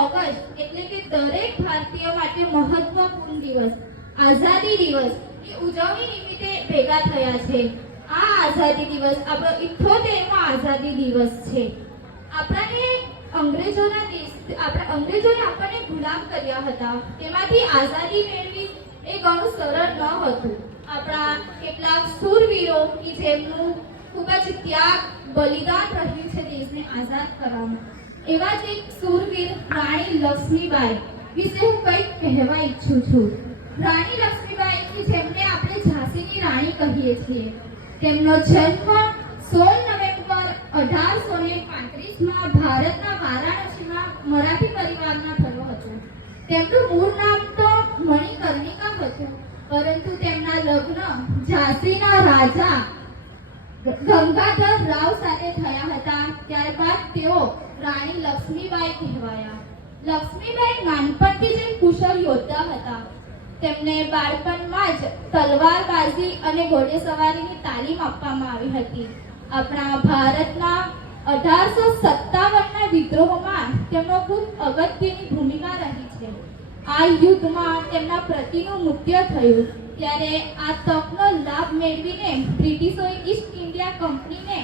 August એટલે કે દરેક ભારતીય માટે મહત્વપૂર્ણ દિવસ આઝાદી દિવસ ની ઉજવણી નિમિત્તે ભેગા થયા છે। આ આઝાદી દિવસ આપણો 78મો આઝાદી દિવસ છે। આપણને અંગ્રેજોએ આપણને ગુલામ કર્યા હતા, તેમાંથી આઝાદી મેળવી એ ઘણું સરળ ન હતું। આપણા કેટલાક શૂરવીરો કે જેમનું ખૂબ જ ત્યાગ બલિદાન રહ્યું છે દેશને આઝાદ કરવામાં, એવા જ એક શૂરવીર રાણી લક્ષ્મીબાઈ વિશે હું કંઈક કહેવા ઈચ્છું છું। રાણી લક્ષ્મીબાઈ કે જેમને આપણે ઝાંસીની રાણી કહીએ છીએ, તેમનો જન્મ 16 નવેમ્બર 1835માં ભારતના વારાણસીમાં મરાઠી પરિવારમાં થયો હતો। તેમનું મૂળ નામ તો મણિકર્ણિકા હતું, પરંતુ તેમના લગ્ન ઝાંસીના રાજા ગંગાધર રાવ સાથે થયા હતા। ત્યારબાદ તેઓ રાણી લક્ષ્મીબાઈ કહેવાયા। લક્ષ્મીબાઈ નાનપણથી જ કુશળ યોદ્ધા હતા। તેમને બાળપણમાં જ તલવારબાજી અને ઘોડેસવારીની તાલીમ આપવામાં આવી હતી। આપણા ભારતના 1857ના વિદ્રોહમાં તેમનો ખૂબ અગત્યની ભૂમિકા રહી છે। આ યુદ્ધમાં તેમના પતિનું મૃત્યુ થયું, ત્યારે આ તકનો લાભ મેળવીને બ્રિટિશોએ ઈસ્ટ ઇન્ડિયા કંપનીને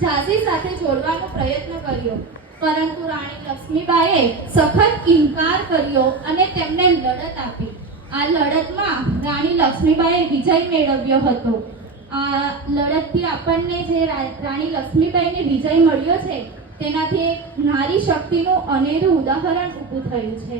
ઝાંસી સાથે જોડવાનો પ્રયત્ન કર્યો, પરંતુ રાણી લક્ષ્મીબાઈએ સખત ઇનકાર કર્યો અને તેમને લડત આપી। આ લડતમાં રાણી લક્ષ્મીબાઈએ વિજય મેળવ્યો હતો। આ લડતથી આપણને જે રાણી લક્ષ્મીબાઈને વિજય મળ્યો છે, તેનાથી નારી શક્તિનું અનેરું ઉદાહરણ ઊભું થયું છે।